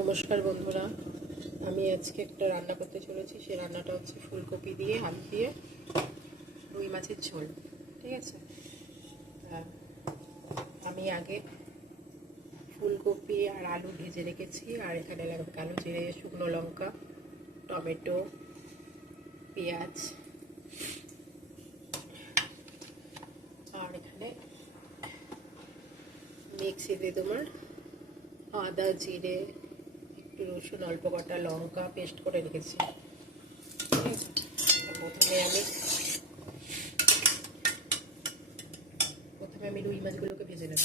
নমস্কার বন্ধুরা, আমি আজকে একটা রান্না করতে চলেছি। সেই রান্নাটা হচ্ছে ফুলকপি দিয়ে আলু দিয়ে রুই মাছের ঝোল। ঠিক আছে, আমি আগে ফুলকপি আর আলু ভেজে রেখেছি, আর এখানে লাগবে কালো জিরে, শুকনো লঙ্কা, টমেটো, পেঁয়াজ, আর এখানে মিক্সিতে তোমার আদা, জিরে, একটু রসুন, অল্প কটা লঙ্কা পেস্ট করে রেখেছি। ঠিক আছে, প্রথমে আমি রুই মাছগুলোকে ভেজে নেব।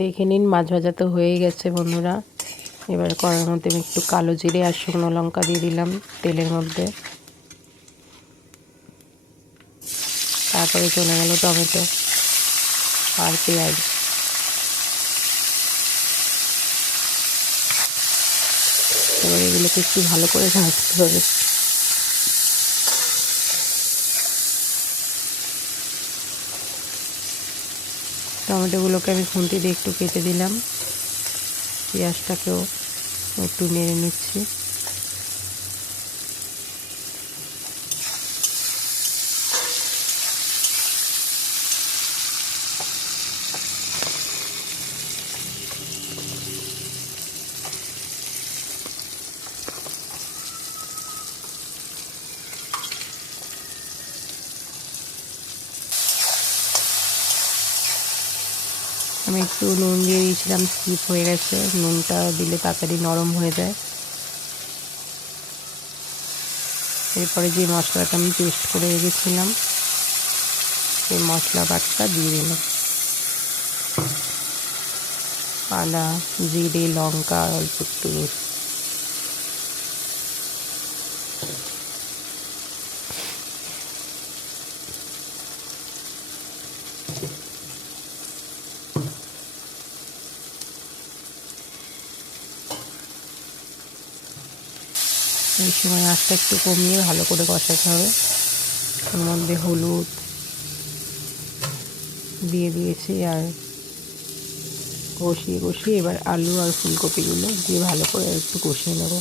দেখে নিন, মাছ ভাজা তো হয়ে গেছে বন্ধুরা। এবার কড়াইয়ের মধ্যে আমি একটু কালো জিরে আর শুকনো লঙ্কা দিয়ে দিলাম তেলের মধ্যে। তারপরে চলে গেল টমেটো আর পেঁয়াজ। এবার এগুলোকে একটু ভালো করে ভাজতে হবে। টমেটোগুলোকে আমি খুন্তি দিয়ে একটু কেটে দিলাম। পেঁয়াজটাকেও একটু নেড়ে নিচ্ছি। আমি একটু নুন দিয়ে দিয়েছিলাম, স্কিপ হয়ে গেছে। নুনটা দিলে তাড়াতাড়ি নরম হয়ে যায়। এরপরে যে মশলাটা আমি পেস্ট করে রেখেছিলাম সেই মশলা বাটাটা দিয়ে দিলাম। আদা, জিরে, লঙ্কা, অল্প একটু এই সময় আঁচটা একটু কমিয়ে ভালো করে কষাতে হবে। ওর মধ্যে হলুদ দিয়ে দিয়েছি, আর কষিয়ে কষিয়ে এবার আলু আর ফুলকপিগুলো দিয়ে ভালো করে একটু কষিয়ে নেব।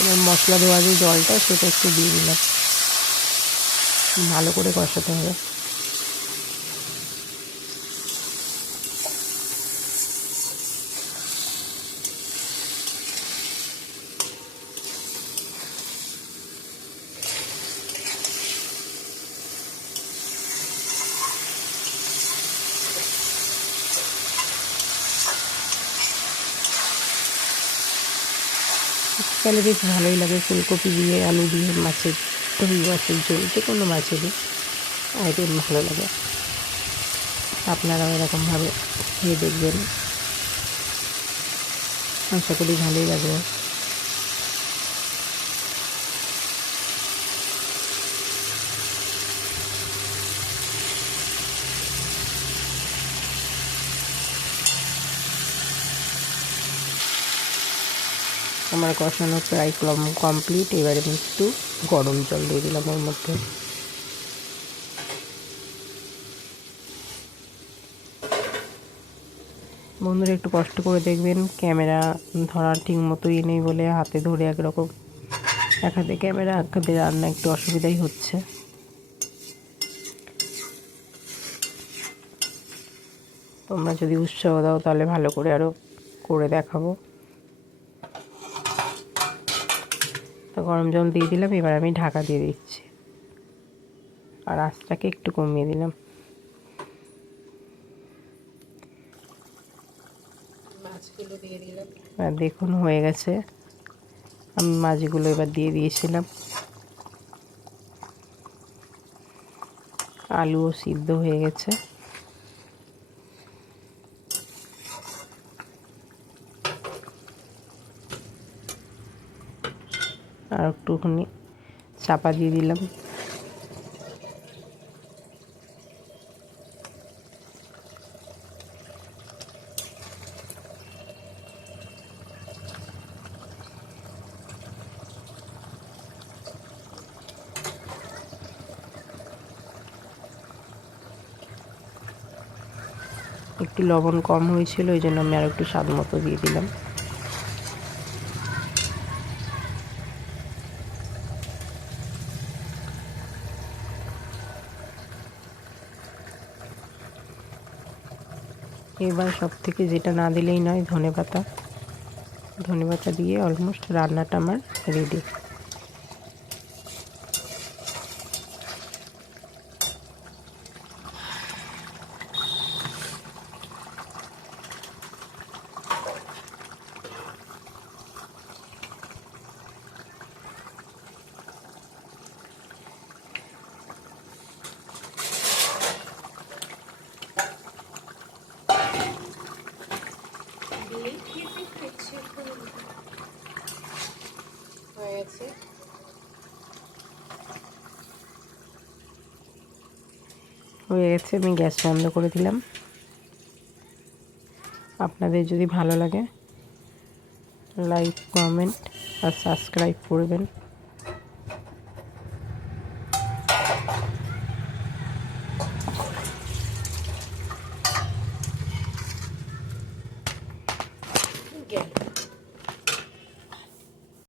এবার মশলা দেওয়া যে জলটা সেটা একটু দিয়ে দিলাম। ভালো করে কষাতে হবে। শীতকালে বেশ ভালোই লাগে ফুলকপি দিয়ে আলু দিয়ে মাছের রুই মাছের ঝোল, যে কোনো মাছেরই আইটেম ভালো লাগে। আপনারাও এরকমভাবে খেয়ে দেখবেন, আশা করি ভালোই লাগবে। আমার কষানো প্রায় কমপ্লিট। এবারে আমি একটু গরম জল দিয়ে দিলাম ওর মধ্যে। বন্ধুরা একটু কষ্ট করে দেখবেন, ক্যামেরা ধরা ঠিক মতোই নেই বলে হাতে ধরে একরকম, এক হাতে ক্যামেরা এক হাতে রান্না, একটু অসুবিধাই হচ্ছে। তোমরা যদি উৎসাহ দাও তাহলে ভালো করে আরও করে দেখাবো। তো গরম জল দিয়ে দিলাম, এবার আমি ঢাকা দিয়ে দিচ্ছি আর আঁচটাকে একটু কমিয়ে দিলাম। মাছগুলো দিয়ে দিলাম। আর দেখুন হয়ে গেছে। আমি মাছগুলো এবার দিয়ে দিয়েছিলাম। আলুও সিদ্ধ হয়ে গেছে। আর একটুখানি চাপা দিয়ে দিলাম। একটু লবণ কম হয়েছিল, ওই জন্য আমি আর একটু স্বাদ মতো দিয়ে দিলাম। এবার সব থেকে যেটা না দিলেই নয়, ধনেপাতা। ধনেপাতা দিয়ে অলমোস্ট রান্নাটা আমার রেডি। হয়ে গেছে। হয়ে গেছে, আমি গ্যাস বন্ধ করে দিলাম। আপনাদের যদি ভালো লাগে লাইক, কমেন্ট আর সাবস্ক্রাইব করবেন। গেল।